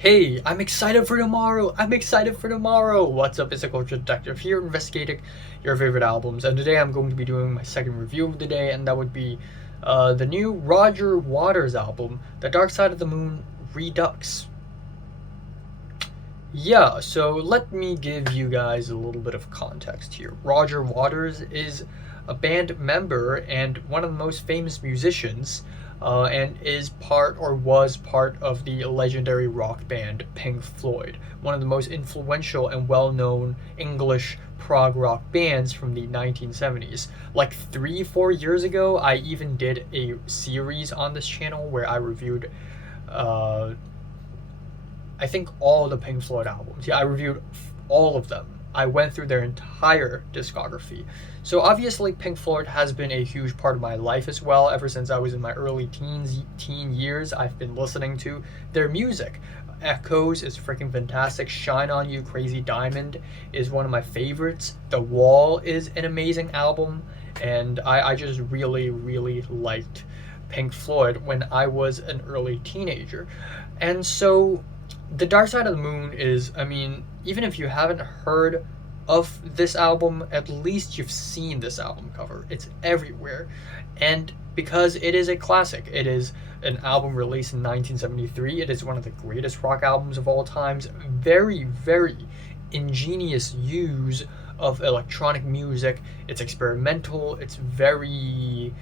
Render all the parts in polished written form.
Hey, I'm excited for tomorrow! I'm excited for tomorrow! What's up, it's a culture detective here investigating your favorite albums, and today I'm going to be doing my second review of the day, and that would be the new Roger Waters album, The Dark Side of the Moon Redux. Yeah, so let me give you guys a little bit of context here. Roger Waters is a band member and one of the most famous musicians, and is part or was part of the legendary rock band Pink Floyd, one of the most influential and well known English prog rock bands from the 1970s. Like 3-4 years ago, I even did a series on this channel where I reviewed uh, I think all the Pink Floyd albums. Yeah, I reviewed all of them. I went through their entire discography. So obviously Pink Floyd has been a huge part of my life as well. Ever since I was in my early teen years, I've been listening to their music. Echoes is freaking fantastic. Shine On You, Crazy Diamond is one of my favorites. The Wall is an amazing album, and I just really liked Pink Floyd when I was an early teenager. And so the Dark Side of the Moon is, I mean, even if you haven't heard of this album, at least you've seen this album cover. It's everywhere. And because it is a classic, it is an album released in 1973. It is one of the greatest rock albums of all times. Very ingenious use of electronic music. It's experimental. It's very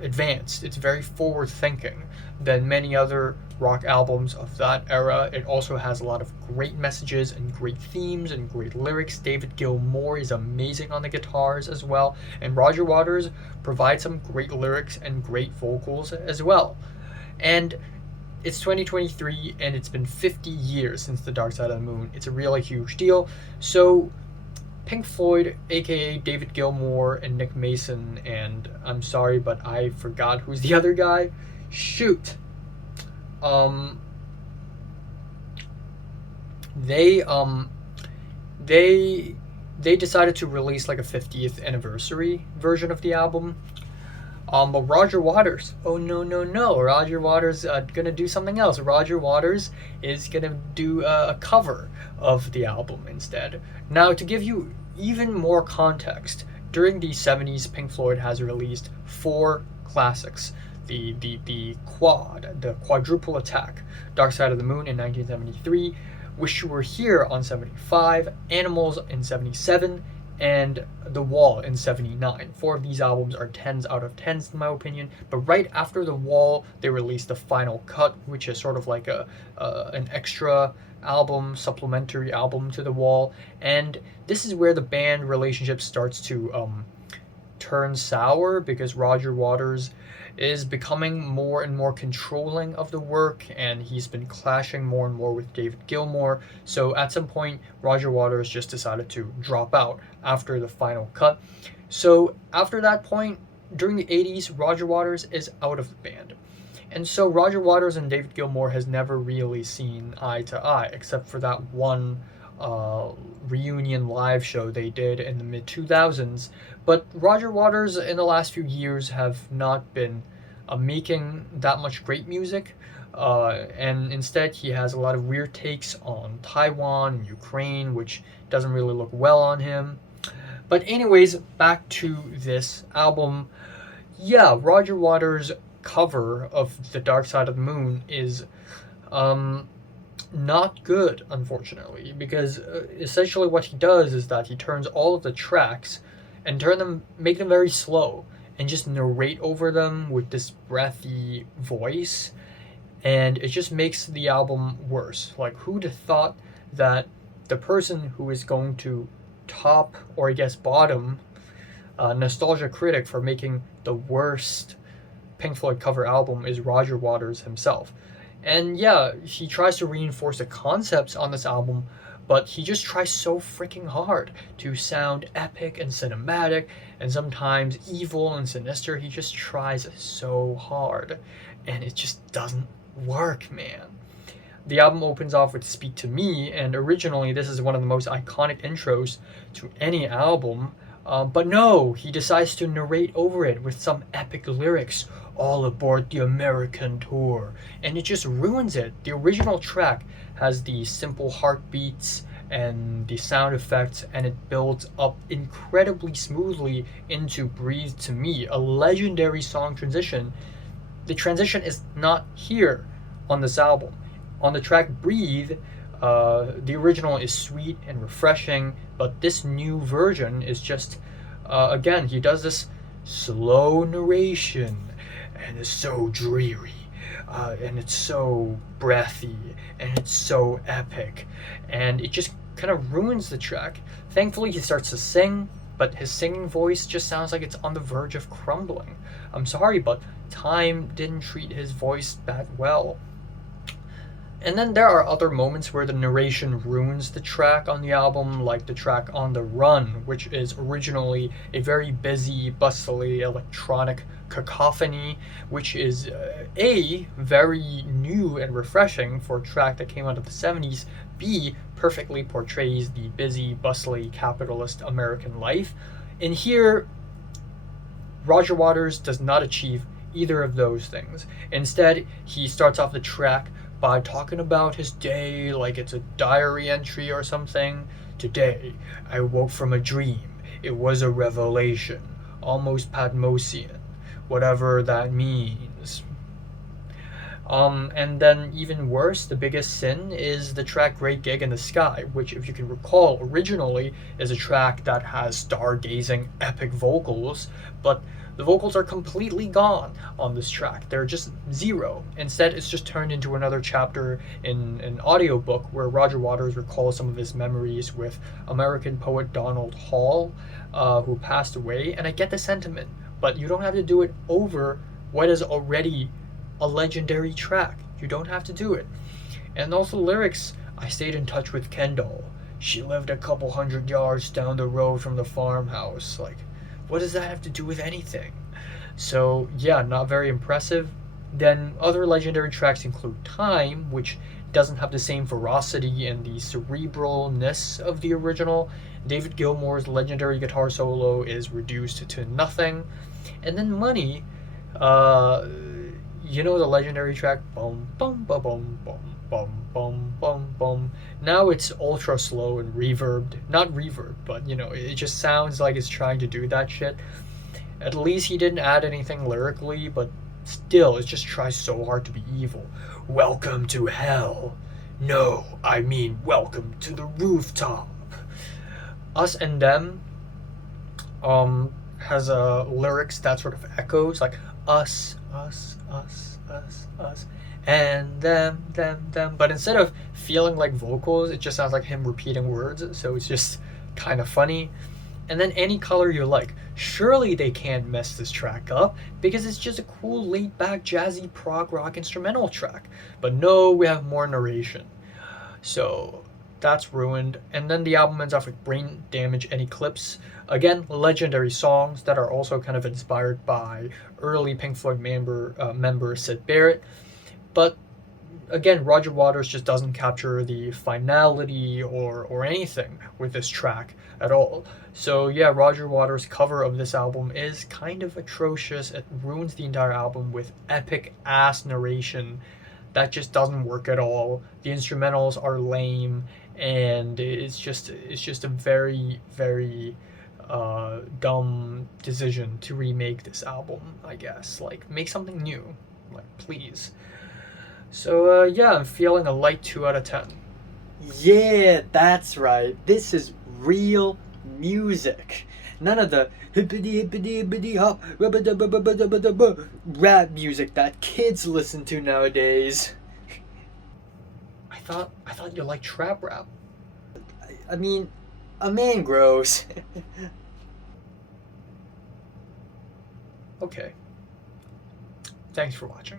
advanced. It's very forward thinking than many other rock albums of that era. It also has a lot of great messages and great themes and great lyrics. David Gilmour is amazing on the guitars as well, and Roger Waters provides some great lyrics and great vocals as well. And it's 2023 and it's been 50 years since The Dark Side of the Moon. It's a really huge deal. So Pink Floyd, aka David Gilmour and Nick Mason, and I'm sorry, but I forgot who's the other guy. Shoot. Um, they they they decided to release like a 50th anniversary version of the album. But Roger Waters, oh no, Roger Waters gonna do something else. Roger Waters is gonna do a cover of the album instead. Now, to give you even more context, during the 70s, Pink Floyd has released 4 classics. The quadruple attack, Dark Side of the Moon in 1973, Wish You Were Here on 75, Animals in 77, and The Wall in 79. 4 of these albums are 10s out of 10s in my opinion, but right after The Wall, they released the final cut, which is sort of like an extra album, supplementary album to The Wall, and this is where the band relationship starts to turn sour, because Roger Waters is becoming more and more controlling of the work, and he's been clashing more and more with David Gilmour. So at some point, Roger Waters just decided to drop out after the final cut. So after that point, during the 80s, Roger Waters is out of the band. And so Roger Waters and David Gilmour has never really seen eye to eye, except for that one reunion live show they did in the mid 2000s. But Roger Waters in the last few years have not been making that much great music, and instead he has a lot of weird takes on Taiwan and Ukraine, which doesn't really look well on him. But anyways, back to this album. Yeah, Roger Waters' cover of The Dark Side of the Moon is not good, unfortunately, because essentially what he does is that he turns all of the tracks and make them very slow, and just narrate over them with this breathy voice, and it just makes the album worse. Like, who'd have thought that the person who is going to top, or I guess bottom, Nostalgia Critic for making the worst Pink Floyd cover album is Roger Waters himself. And yeah, he tries to reinforce the concepts on this album, but he just tries so freaking hard to sound epic and cinematic, and sometimes evil and sinister. He just tries so hard, and it just doesn't work, man. The album opens off with Speak to Me, and originally this is one of the most iconic intros to any album. But no, he decides to narrate over it with some epic lyrics, all aboard the American tour. And it just ruins it. The original track has the simple heartbeats and the sound effects, and it builds up incredibly smoothly into Breathe to Me, a legendary song transition. The transition is not here on this album. On the track Breathe, the original is sweet and refreshing, but this new version is just, again, he does this slow narration, and it's so dreary, and it's so breathy, and it's so epic, and it just kind of ruins the track. Thankfully, he starts to sing, but his singing voice just sounds like it's on the verge of crumbling. I'm sorry, but time didn't treat his voice that well. And then there are other moments where the narration ruins the track on the album, like the track On the Run, which is originally a very busy, bustly electronic cacophony, which is A, very new and refreshing for a track that came out of the 70s, B, perfectly portrays the busy, bustly, capitalist American life. And here, Roger Waters does not achieve either of those things. Instead, he starts off the track by talking about his day like it's a diary entry or something. Today, I woke from a dream. It was a revelation, almost Patmosian, whatever that means. And then even worse, the biggest sin is the track Great Gig in the Sky, which, if you can recall, originally is a track that has stargazing epic vocals, but the vocals are completely gone on this track. They're just zero. Instead, it's just turned into another chapter in an audiobook where Roger Waters recalls some of his memories with American poet Donald Hall, who passed away. And I get the sentiment, but you don't have to do it over what is already a legendary track. You don't have to do it. And also lyrics, I stayed in touch with Kendall. She lived a couple 100 yards down the road from the farmhouse. Like, what does that have to do with anything? So yeah, not very impressive. Then other legendary tracks include Time, which doesn't have the same ferocity and the cerebralness of the original. David Gilmour's legendary guitar solo is reduced to nothing. And then Money, you know the legendary track bum bum bum bum bum bum bum bum bum. Now it's ultra slow and reverbed. Not reverb, but you know, it just sounds like it's trying to do that shit. At least he didn't add anything lyrically, but still, it just tries so hard to be evil. Welcome to hell. No, I mean welcome to the rooftop. Us and Them has lyrics that sort of echoes like us, us, us, us, us, and them, them. But instead of feeling like vocals, it just sounds like him repeating words, so it's just kind of funny. And then Any Color You Like. Surely they can't mess this track up because it's just a cool laid back jazzy prog rock instrumental track. But no, we have more narration. So that's ruined. And then the album ends off with Brain Damage and Eclipse. Again, legendary songs that are also kind of inspired by early Pink Floyd member Syd Barrett. But again, Roger Waters just doesn't capture the finality or anything with this track at all. So yeah, Roger Waters' cover of this album is kind of atrocious. It ruins the entire album with epic ass narration that just doesn't work at all. The instrumentals are lame, and it's just a very, very dumb decision to remake this album, I guess. Like, make something new. Like, please. So yeah, I'm feeling a light 2 out of 10. Yeah, that's right. This is real music. None of the hippity hippity hippity hop rap music that kids listen to nowadays. I thought you liked trap rap. I mean, a man grows. Okay. Thanks for watching.